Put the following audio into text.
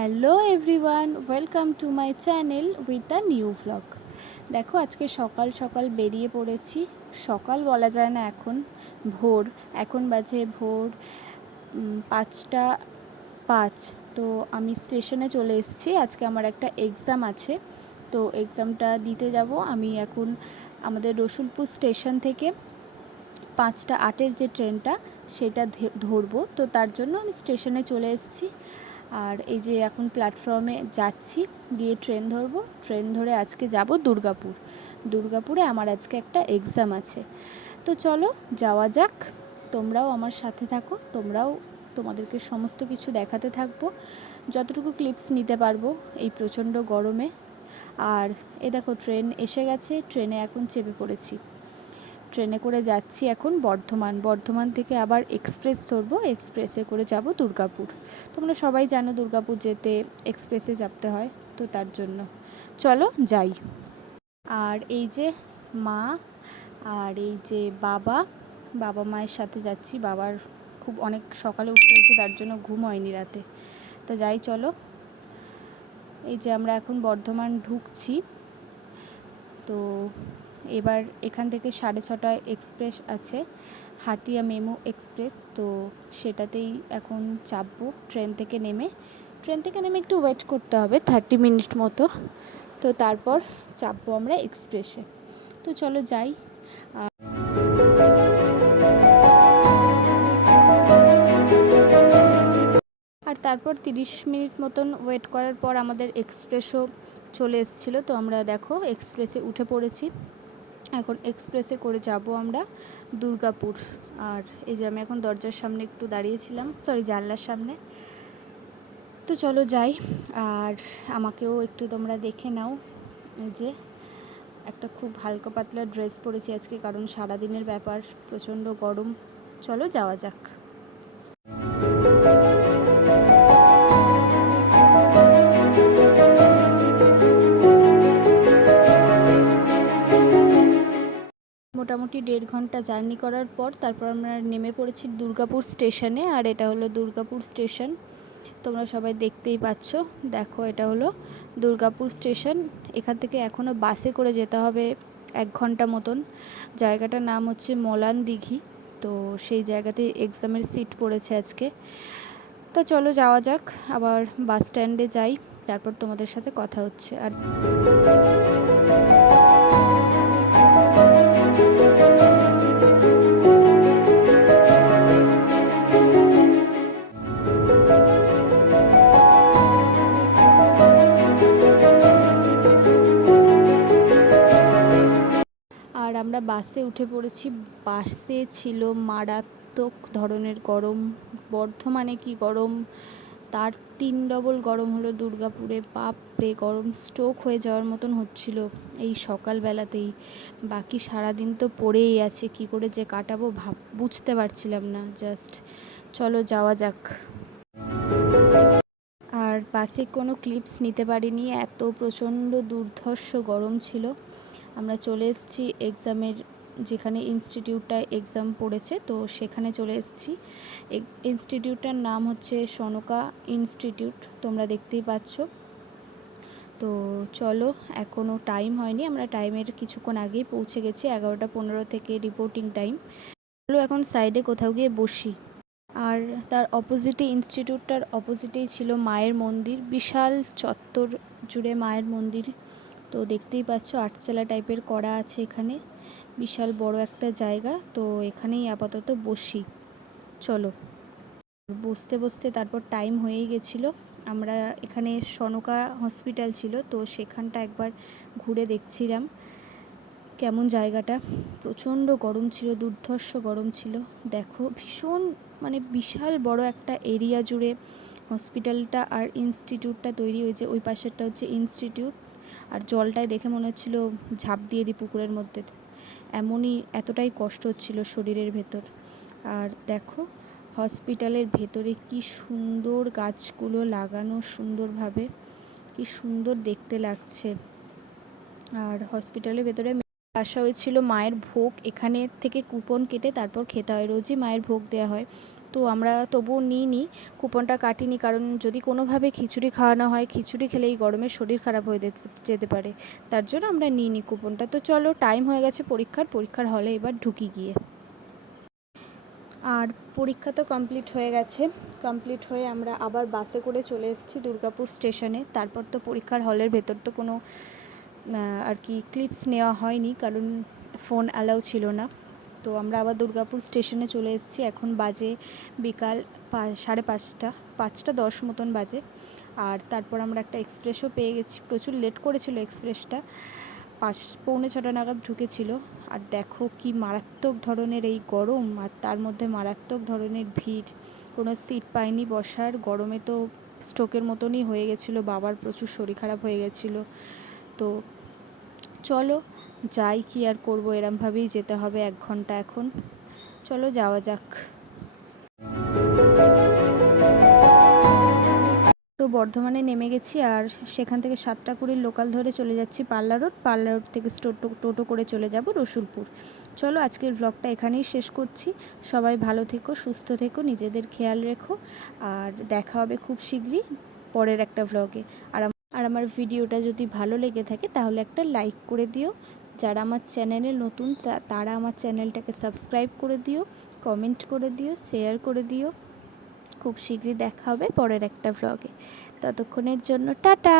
Hello everyone, welcome to my channel with a new vlog. দেখো আজকে সকাল সকাল বেরিয়ে পড়েছি। সকাল বলা যায় না, ভোর। এখন বাজে ভোর 5টা 5। তো আমি স্টেশনে চলে এসেছি। আজকে আমার একটা এক্সাম আছে, তো এক্সামটা দিতে যাব। আমি এখন আমাদের রসুলপুর স্টেশন থেকে 5টা 8-এর যে ট্রেনটা সেটা ধরবো। তো তার জন্য আমি স্টেশনে চলে এসেছি। আর এই যে এখন প্ল্যাটফর্মে যাচ্ছি, গিয়ে ট্রেন ধরবো। ট্রেন ধরে আজকে যাব দুর্গাপুরে আমার আজকে একটা এক্সাম আছে। তো চলো যাওয়া যাক। তোমরাও আমার সাথে থাকো, তোমাদেরকে সমস্ত কিছু দেখাতে থাকবো, যতটুকু ক্লিপস নিতে পারবো এই প্রচণ্ড গরমে। আর এ দেখো ট্রেন এসে গেছে, ট্রেনে এখন চেপে পড়েছি। ট্রেনে করে যাচ্ছি এখন বর্ধমান থেকে আবার এক্সপ্রেস ধরবো, এক্সপ্রেসে করে যাব দুর্গাপুর। তোমরা সবাই জানো দুর্গাপুর যেতে এক্সপ্রেসে চাপতে হয়, তো তার জন্য চলো যাই। আর এই যে মা, আর এই যে বাবা মায়ের সাথে যাচ্ছি। বাবার খুব অনেক সকালে উঠতে হয়েছে, তার জন্য ঘুম হয়নি রাতে। তো যাই চলো। এই যে আমরা এখন বর্ধমান ঢুকছি। তো এবার এখান থেকে 6:30টায় এক্সপ্রেস আছে, হাটিয়া মেমো এক্সপ্রেস। তো সেটাতেই এখন চাপবো। ট্রেন থেকে নেমে একটু ওয়েট করতে হবে 30 মিনিট মতো। তো তারপর চাপবো আমরা এক্সপ্রেসে। তো চলো যাই। আর তারপর 30 মিনিট মতন ওয়েট করার পর আমাদের এক্সপ্রেসও চলে এসেছিলো। তো আমরা দেখো এক্সপ্রেসে উঠে পড়েছি। এখন এক্সপ্রেসে করে যাব আমরা দুর্গাপুর। আর এই যে আমি এখন দরজার সামনে একটু দাঁড়িয়েছিলাম, জানলার সামনে। তো চলো যাই। আর আমাকেও একটু তোমরা দেখে নাও। এই যে একটা খুব হালকা পাতলা ড্রেস পরেছি আজকে, কারণ সারাদিনের ব্যাপার, প্রচণ্ড গরম। চলো যাওয়া যাক। মোটামুটি 1.5 ঘন্টা জার্নি করার পর তারপর আমরা নেমে পড়েছি দুর্গাপুর স্টেশনে। আর এটা হলো দুর্গাপুর স্টেশন, তোমরা সবাই দেখতেই পাচ্ছ। দেখো এটা হলো দুর্গাপুর স্টেশন। এখান থেকে এখনও বাসে করে যেতে হবে 1 ঘন্টা মতন। জায়গাটার নাম হচ্ছে মলান দিঘি। তো সেই জায়গাতে এক্সামের সিট পড়েছে আজকে। তা চলো যাওয়া যাক, আবার বাস স্ট্যান্ডে যাই, তারপর তোমাদের সাথে কথা হচ্ছে। আর আমরা বাসে উঠে পড়েছি। বাসে ছিল মারাত্মক ধরনের গরম। বর্ধমানে কি গরম, তার 3 ডবল গরম হলো দুর্গাপুরে। বাপরে, গরম স্ট্রোক হয়ে যাওয়ার মতন হচ্ছিল এই সকালবেলাতেই। বাকি সারাদিন তো পড়েই আছে, কি করে যে কাটাবো বুঝতে পারছিলাম না। জাস্ট চলো যাওয়া যাক। আর বাসে কোনো ক্লিপস নিতে পারিনি, এত প্রচণ্ড দুর্ধর্ষ গরম ছিল। আমরা চলে এসেছি এক্সামের, যেখানে ইনস্টিটিউটটায় এক্সাম পড়েছে, তো সেখানে চলে এসেছি। ইনস্টিটিউটটার নাম হচ্ছে সনকা ইনস্টিটিউট, তোমরা দেখতেই পাচ্ছ। তো চলো, এখনও টাইম হয়নি, আমরা টাইমের কিছুক্ষণ আগেই পৌঁছে গেছি। 11টা 15 থেকে রিপোর্টিং টাইম। চলো এখন সাইডে কোথাও গিয়ে বসি। আর তার অপোজিটে, ইনস্টিটিউটটার অপোজিটেই ছিল মায়ের মন্দির। বিশাল চত্বর জুড়ে মায়ের মন্দির। তো দেখতেই পাচ্ছ, আটচালা টাইপের করা আছে এখানে, বিশাল বড় একটা জায়গা। তো এখানেই আপাতত বসি। চলো, বসতে বসতে তারপর টাইম হয়েই গেছিলো। আমরা এখানে সনকা হসপিটাল ছিল, তো সেখানটা একবার ঘুরে দেখছিলাম কেমন জায়গাটা। প্রচণ্ড গরম ছিল, দুর্ধর্ষ গরম ছিল। দেখো ভীষণ, মানে বিশাল বড় একটা এরিয়া জুড়ে হসপিটালটা আর ইনস্টিটিউটটা তৈরি হয়েছে। ওই পাশেরটা হচ্ছে ইনস্টিটিউট। আর জলটায় দেখে মনে হচ্ছিল ঝাঁপ দিয়ে দিই পুকুরের মধ্যে, এতটাই কষ্ট হচ্ছিল শরীরের ভেতর। আর দেখো হসপিটালের ভেতরে কি সুন্দর গাছগুলো লাগানো, সুন্দরভাবে, কি সুন্দর দেখতে লাগছে। আর হসপিটালের ভেতরে আসা হয়েছিল মায়ের ভোগ, এখানে থেকে কুপন কেটে তারপর খেতে হয়। রোজই মায়ের ভোগ দেওয়া হয়, তো আমরা তবুও নিইনি, কুপনটা কাটিনি, কারণ যদি কোনোভাবে খিচুড়ি খাওয়ানো হয়, খিচুড়ি খেলে এই গরমে শরীর খারাপ হয়ে যেতে পারে, তার জন্য আমরা নিইনি কুপনটা। তো চলো, টাইম হয়ে গেছে পরীক্ষার হলে এবার ঢুকি গিয়ে। আর পরীক্ষা তো কমপ্লিট হয়ে আমরা আবার বাসে করে চলে এসেছি দুর্গাপুর স্টেশনে। তারপর তো পরীক্ষার হলের ভেতর তো কোনো আর কি ক্লিপস নেওয়া হয়নি, কারণ ফোন অ্যালাউ ছিল না। তো আমরা আবার দুর্গাপুর স্টেশনে চলে এসেছি। এখন বাজে বিকাল 5:30, 5:10 মতন বাজে। আর তারপর আমরা একটা এক্সপ্রেসও পেয়ে গেছি। প্রচুর লেট করেছিল এক্সপ্রেসটা, 5:45 নাগাদ ঢুকেছিল। আর দেখো কি মারাত্মক ধরনের এই গরম, আর তার মধ্যে মারাত্মক ধরনের ভিড়, কোনো সিট পাইনি বসার। গরমে তো স্ট্রোকের মতনই হয়ে গেছিলো, বাবার প্রচুর শরীর খারাপ হয়ে গেছিলো। তো চলো যাই, কি আর করবো, এরমভাবেই যেতে হবে 1 ঘন্টা এখন। চলো যাওয়া যাক। তো বর্ধমানে নেমে গেছি, আর সেখান থেকে 7:20 লোকাল ধরে চলে যাচ্ছি পাল্লা রোড থেকে টোটো করে চলে যাব রসুলপুর। চলো আজকের ব্লগটা এখানেই শেষ করছি। সবাই ভালো থেকো, সুস্থ থেকো, নিজেদের খেয়াল রেখো, আর দেখা হবে খুব শীঘ্রই পরের একটা ব্লগে। আর আমার ভিডিওটা যদি ভালো লেগে থাকে তাহলে একটা লাইক করে দিও। যারা আমার চ্যানেলে নতুন তারা আমার চ্যানেলটাকে সাবস্ক্রাইব করে দিও, কমেন্ট করে দিও, শেয়ার করে দিও। খুব শীঘ্রই দেখা হবে পরের একটা ব্লগে। ততক্ষণের জন্য টাটা।